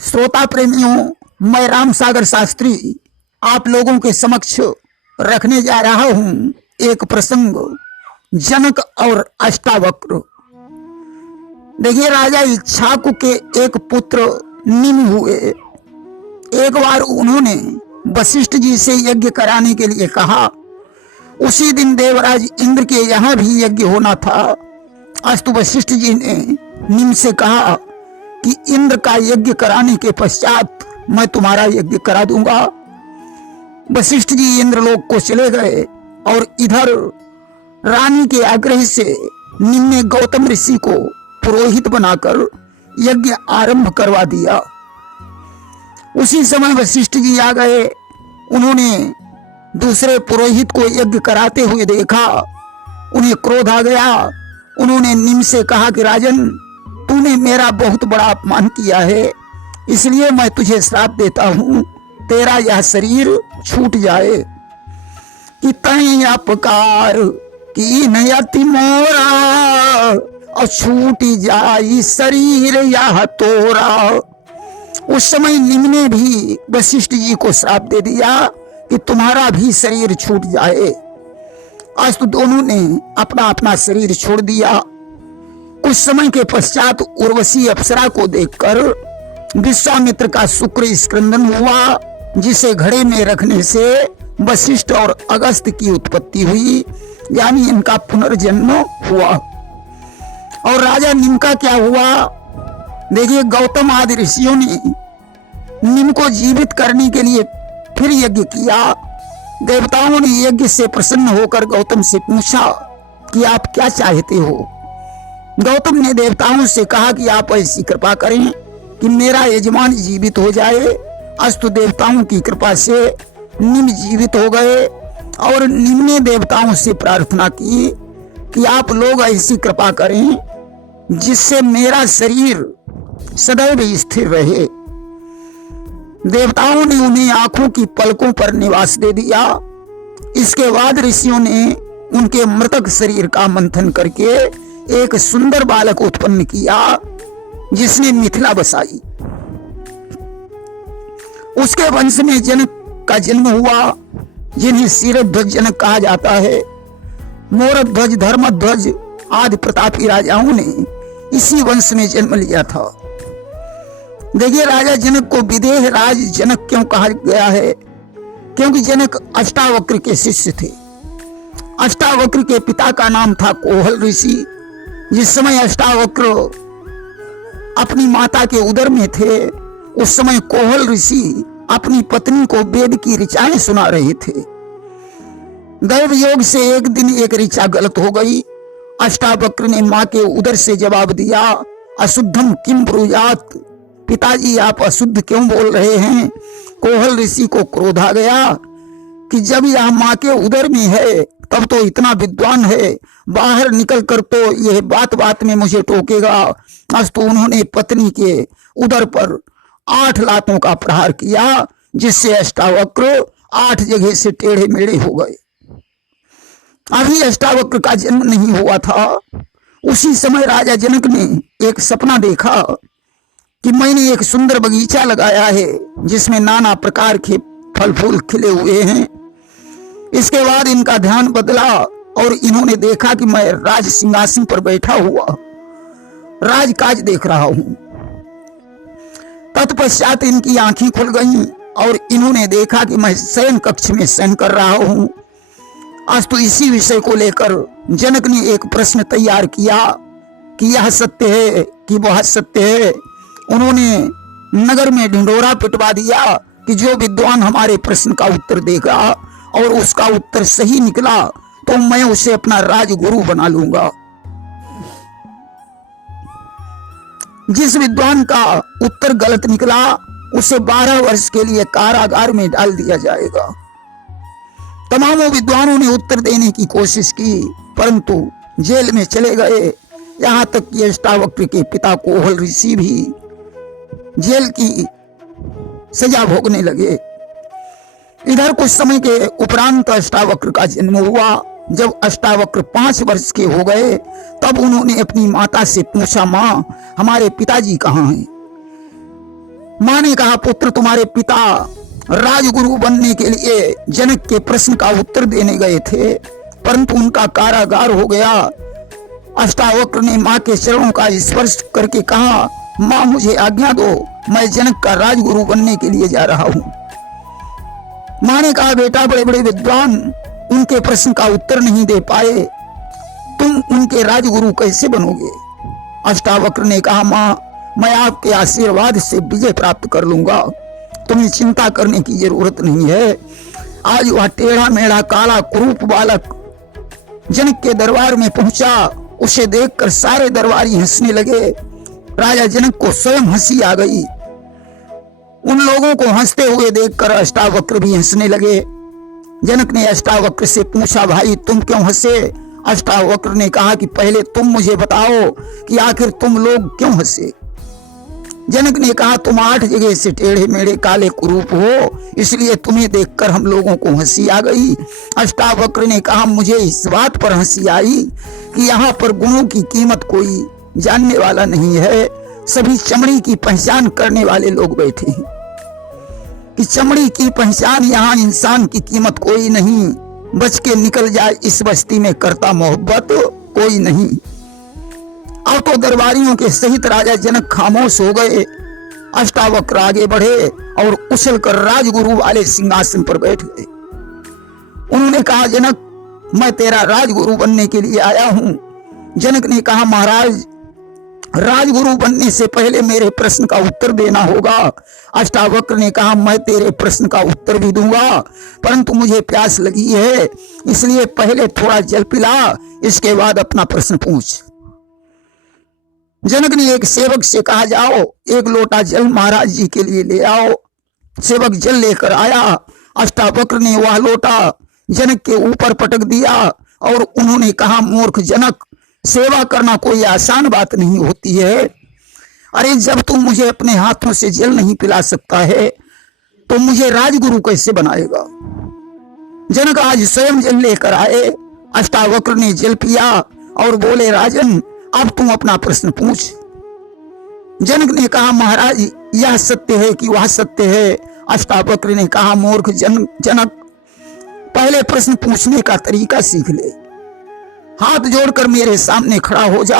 श्रोता प्रेमियों, मैं राम सागर शास्त्री आप लोगों के समक्ष रखने जा रहा हूं एक प्रसंग, जनक और अष्टावक्र। देखिए, राजा इक्ष्वाकु के एक पुत्र निमि हुए। एक बार उन्होंने वशिष्ठ जी से यज्ञ कराने के लिए कहा। उसी दिन देवराज इंद्र के यहाँ भी यज्ञ होना था। अस्तु वशिष्ठ जी ने निमि से कहा कि इंद्र का यज्ञ कराने के पश्चात मैं तुम्हारा यज्ञ करा दूंगा। वशिष्ठ जी इंद्रलोक को चले गए और इधर रानी के आग्रह से निमि ने गौतम ऋषि को पुरोहित बनाकर यज्ञ आरंभ करवा दिया। उसी समय वशिष्ठ जी आ गए। उन्होंने दूसरे पुरोहित को यज्ञ कराते हुए देखा। उन्हें क्रोध आ गया। उन्होंने निमि से कहा कि राजन, तूने मेरा बहुत बड़ा अपमान किया है, इसलिए मैं तुझे श्राप देता हूं, तेरा यह शरीर छूट जाए। कि तई अपकार की नयति मोरा और छूट जाई शरीर यह तोरा। उस समय निमि ने भी वशिष्ठ जी को श्राप दे दिया कि तुम्हारा भी शरीर छूट जाए। आज तो दोनों ने अपना अपना शरीर छोड़ दिया। कुछ समय के पश्चात उर्वशी अप्सरा को देखकर विश्वामित्र का शुक्र स्क्रंदन हुआ, जिसे घड़े में रखने से वशिष्ठ और अगस्त्य की उत्पत्ति हुई, यानी इनका पुनर्जन्म हुआ। और राजा निमि का क्या हुआ? देखिए, गौतम आदि ऋषियों ने निमि को जीवित करने के लिए फिर यज्ञ किया। देवताओं ने यज्ञ से प्रसन्न होकर गौतम से पूछा कि आप क्या चाहते हो। गौतम ने देवताओं से कहा कि आप ऐसी कृपा करें कि मेरा यजमान जीवित हो जाए। अस्तु देवताओं की कृपा से निमि जीवित हो गए और निमि ने देवताओं से प्रार्थना की कि आप लोग ऐसी कृपा करें जिससे मेरा शरीर सदैव स्थिर रहे। देवताओं ने उन्हें आंखों की पलकों पर निवास दे दिया। इसके बाद ऋषियों ने उनके मृतक शरीर का मंथन करके एक सुंदर बालक उत्पन्न किया, जिसने मिथिला बसाई। उसके वंश में जनक का जन्म हुआ, जिन्हें शिरध्वज जनक कहा जाता है। मोरध्वज, धर्मध्वज आदि प्रतापी राजाओं ने इसी वंश में जन्म लिया था। देखिए, राजा जनक को विदेह राज जनक क्यों कहा गया है? क्योंकि जनक अष्टावक्र के शिष्य थे। अष्टावक्र के पिता का नाम था कोहल ऋषि। जिस समय अष्टावक्र अपनी माता के उदर में थे, उस समय कोहल ऋषि अपनी पत्नी को वेद की ऋचाएं सुना रहे थे। दैव योग से एक दिन एक ऋचा गलत हो गई। अष्टावक्र ने मां के उदर से जवाब दिया, अशुद्धम किम ब्रूयात, पिताजी आप अशुद्ध क्यों बोल रहे हैं? कोहल ऋषि को क्रोध आ गया कि जब यह मां के उदर में है तब तो इतना विद्वान है, बाहर निकल कर तो यह बात बात में मुझे टोकेगा। अस्तु उन्होंने पत्नी के उदर पर 8 लातों का प्रहार किया, जिससे अष्टावक्र 8 जगह से टेढ़े मेढ़े हो गए। अभी अष्टावक्र का जन्म नहीं हुआ था। उसी समय राजा जनक ने एक सपना देखा कि मैंने एक सुंदर बगीचा लगाया है, जिसमें नाना प्रकार के फल फूल खिले हुए हैं। इसके बाद इनका ध्यान बदला और इन्होंने देखा कि मैं राज सिंहासन पर बैठा हुआ राजकाज देख रहा हूं। तत्पश्चात इनकी आंखें खुल गईं और इन्होंने देखा कि मैं शयन कक्ष में शयन कर रहा हूं। आज तो इसी विषय को लेकर जनक ने एक प्रश्न तैयार किया कि यह सत्य है कि वह सत्य है। उन्होंने नगर में ढिंढोरा पिटवा दिया कि जो विद्वान हमारे प्रश्न का उत्तर देगा और उसका उत्तर सही निकला तो मैं उसे अपना राजगुरु बना लूंगा। जिस विद्वान का उत्तर गलत निकला उसे 12 वर्ष के लिए कारागार में डाल दिया जाएगा। तमाम विद्वानों ने उत्तर देने की कोशिश की, परंतु जेल में चले गए। यहां तक कि अष्टावक्र के पिता कोहल ऋषि भी जेल की सजा भोगने लगे। इधर कुछ समय के उपरांत अष्टावक्र का जन्म हुआ। जब अष्टावक्र 5 वर्ष के हो गए तब उन्होंने अपनी माता से पूछा, माँ हमारे पिताजी कहाँ हैं? माँ ने कहा, पुत्र तुम्हारे पिता राजगुरु बनने के लिए जनक के प्रश्न का उत्तर देने गए थे, परंतु उनका कारागार हो गया। अष्टावक्र ने माँ के चरणों का स्पर्श करके कहा, माँ मुझे आज्ञा दो, मैं जनक का राजगुरु बनने के लिए जा रहा हूँ। माँ ने कहा, बेटा बड़े बड़े विद्वान उनके प्रश्न का उत्तर नहीं दे पाए, तुम उनके राजगुरु कैसे बनोगे? अष्टावक्र ने कहा, माँ मैं आपके आशीर्वाद से विजय प्राप्त कर लूंगा, तुम्हें चिंता करने की जरूरत नहीं है। आज वह टेढ़ा मेढ़ा काला कुरूप बालक जनक के दरबार में पहुंचा। उसे देखकर सारे दरबारी हंसने लगे। राजा जनक को स्वयं हंसी आ गई। उन लोगों को हंसते हुए देखकर अष्टावक्र भी हंसने लगे। जनक ने अष्टावक्र से पूछा, भाई तुम क्यों हंसे? अष्टावक्र ने कहा कि पहले तुम मुझे बताओ कि आखिर तुम लोग क्यों हंसे। जनक ने कहा, तुम 8 जगह से टेढ़े मेढ़े काले कुरूप हो, इसलिए तुम्हें देखकर हम लोगों को हंसी आ गई। अष्टावक्र ने कहा, मुझे इस बात पर हंसी आई कि यहाँ पर गुणों की कीमत कोई जानने वाला नहीं है, सभी चमड़ी की पहचान करने वाले लोग बैठे हैं कि चमड़ी की पहचान, यहाँ इंसान की कीमत कोई नहीं, बच के निकल जाए इस बस्ती में करता मोहब्बत कोई नहीं। अब तो दरबारियों के सहित राजा जनक खामोश हो गए। अष्टावक्र आगे बढ़े और उछलकर राजगुरु वाले सिंहासन पर बैठ गए। उन्होंने कहा, जनक मैं तेरा राजगुरु बनने के लिए आया हूं। जनक ने कहा, महाराज राजगुरु बनने से पहले मेरे प्रश्न का उत्तर देना होगा। अष्टावक्र ने कहा, मैं तेरे प्रश्न का उत्तर भी दूंगा, परंतु मुझे प्यास लगी है, इसलिए पहले थोड़ा जल पिला, इसके बाद अपना प्रश्न पूछ। जनक ने एक सेवक से कहा, जाओ 1 लोटा जल महाराज जी के लिए ले आओ। सेवक जल लेकर आया। अष्टावक्र ने वह लोटा जनक के ऊपर पटक दिया और उन्होंने कहा, मूर्ख जनक, सेवा करना कोई आसान बात नहीं होती है। अरे जब तू मुझे अपने हाथों से जल नहीं पिला सकता है तो मुझे राजगुरु कैसे बनाएगा? जनक आज स्वयं जल लेकर आए। अष्टावक्र ने जल पिया और बोले, राजन अब तुम अपना प्रश्न पूछ। जनक ने कहा, महाराज यह सत्य है कि वह सत्य है? अष्टावक्र ने कहा, मूर्ख जनक, पहले प्रश्न पूछने का तरीका सीख ले, हाथ जोड़कर मेरे सामने खड़ा हो जा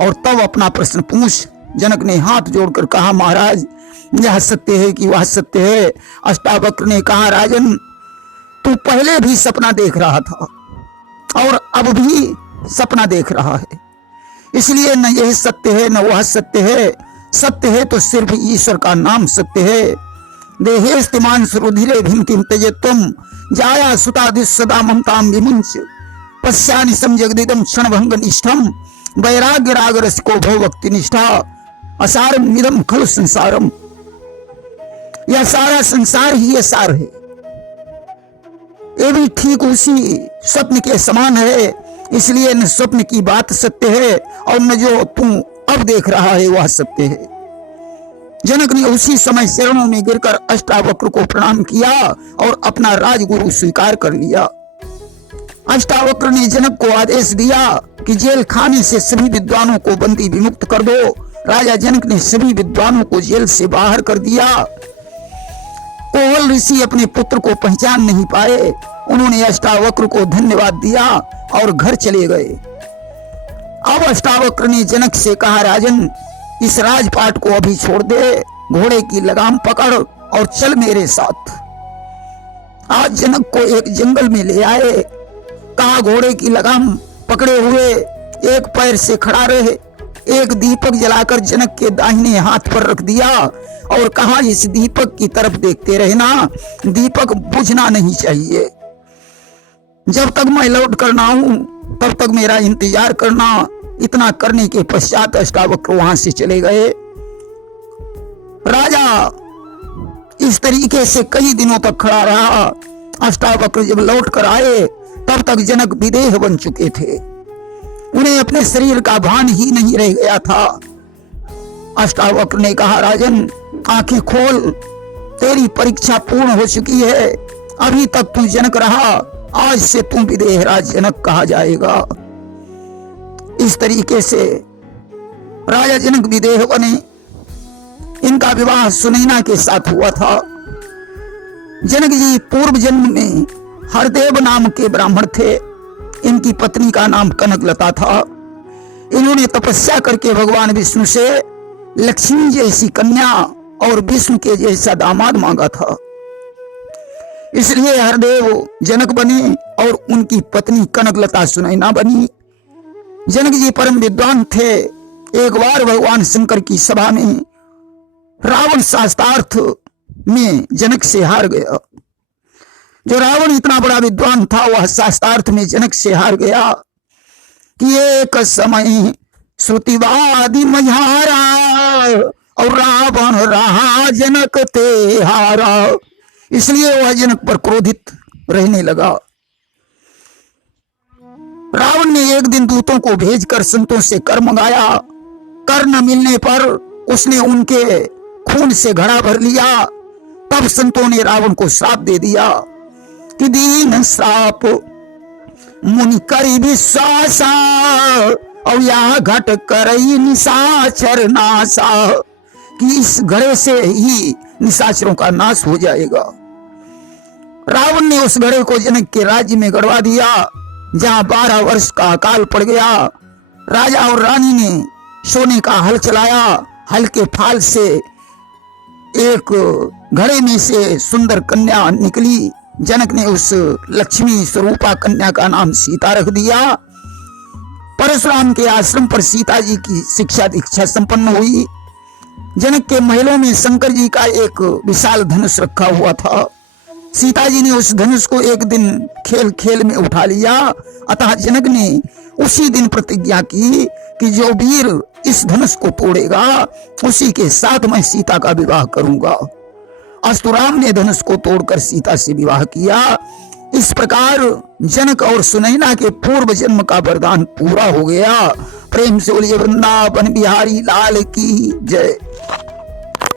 और तब अपना प्रश्न पूछ। जनक ने हाथ जोड़कर कहा, महाराज यह सत्य है कि वह सत्य है? अष्टावक्र ने कहा, राजन तू पहले भी सपना देख रहा था और अब भी सपना देख रहा है, इसलिए न यह सत्य है न वह सत्य है। सत्य है तो सिर्फ ईश्वर का नाम सत्य है। देहेस्तिमान सुरुधिरे भिमतिम त्यजेत्वम जाया सुता सदा ममताम विमुंच पश्यानि समजगदिदम क्षणभंग निष्ठम वैराग्य राग रसिको भव भक्ति निष्ठा असारम निदम खलु संसारम। यह सारा संसार ही ये सार है। ये भी ठीक उसी स्वप्न के समान है, इसलिए न स्वप्न की बात सत्य है और न जो तू अब देख रहा है वह सत्य है। जनक ने उसी समय चरणों में गिरकर अष्टावक्र को प्रणाम किया और अपना राजगुरु स्वीकार कर लिया। अष्टावक्र ने जनक को आदेश दिया कि जेल खाने से सभी विद्वानों को बंदी विमुक्त कर दो। राजा जनक ने सभी विद्वानों को जेल से बाहर कर दिया। कोवल ऋषि अपने पुत्र को पहचान नहीं पाए। उन्होंने अष्टावक्र को धन्यवाद दिया और घर चले गए। अब अष्टावक्र ने जनक से कहा, राजन इस राजपाट को अभी छोड़ दे, घोड़े की लगाम पकड़ और चल मेरे साथ। आज जनक को एक जंगल में ले आए। कहा, घोड़े की लगाम पकड़े हुए एक पैर से खड़ा रहे। एक दीपक जलाकर जनक के दाहिने हाथ पर रख दिया और कहा, इस दीपक की तरफ देखते रहना, दीपक बुझना नहीं चाहिए। जब तक मैं लौट कर ना आऊं तब तक मेरा इंतजार करना। इतना करने के पश्चात अष्टावक्र वहां से चले गए। राजा इस तरीके से कई दिनों तक खड़ा रहा। अष्टावक्र जब लौट कर आए तब तक जनक विदेह बन चुके थे। उन्हें अपने शरीर का भान ही नहीं रह गया था। अष्टावक्र ने कहा, राजन आंखें खोल, तेरी परीक्षा पूर्ण हो चुकी है। अभी तक तू जनक रहा, आज से तू विदेहराज जनक कहा जाएगा। इस तरीके से राजा जनक विदेह बने। इनका विवाह सुनैना के साथ हुआ था। जनक जी पूर्व जन्म में हरदेव नाम के ब्राह्मण थे। इनकी पत्नी का नाम कनकलता था। इन्होंने तपस्या करके भगवान विष्णु से लक्ष्मी जैसी कन्या और विष्णु के जैसा दामाद मांगा था। इसलिए हरदेव जनक बने और उनकी पत्नी कनकलता सुनैना बनी। जनक जी परम विद्वान थे। एक बार भगवान शंकर की सभा में रावण शास्त्रार्थ में जनक से हार गया। जो रावण इतना बड़ा विद्वान था वह शास्त्रार्थ में जनक से हार गया कि एक समय श्रुतिवादी मझारा और रावण रहा जनक ते हारा। इसलिए वह जनक पर क्रोधित रहने लगा। रावण ने एक दिन दूतों को भेजकर संतों से कर मंगाया। कर न मिलने पर उसने उनके खून से घड़ा भर लिया। तब संतों ने रावण को श्राप दे दिया कि दीन श्राप मुनि करी विश्वासा और या घट करई निशाचर नासा, कि इस घड़े से ही निशाचरों का नाश हो जाएगा। रावण ने उस घड़े को जनक के राज्य में गड़वा दिया, जहां 12 वर्ष का अकाल पड़ गया। राजा और रानी ने सोने का हल चलाया। हल के फाल से एक घड़े में से सुंदर कन्या निकली। जनक ने उस लक्ष्मी स्वरूपा कन्या का नाम सीता रख दिया। परशुराम के आश्रम पर सीता जी की शिक्षा दीक्षा संपन्न हुई। जनक के महलों में शंकर जी का एक विशाल धनुष रखा हुआ था। सीता जी ने उस धनुष को एक दिन खेल खेल में उठा लिया। अतः जनक ने उसी दिन प्रतिज्ञा की कि जो वीर इस धनुष को तोड़ेगा उसी के साथ मैं सीता का विवाह करूंगा। अस्तुराम ने धनुष को तोड़कर सीता से विवाह किया। इस प्रकार जनक और सुनैना के पूर्व जन्म का वरदान पूरा हो गया। प्रेम से बोलिए वृंदावन बिहारी लाल की जय।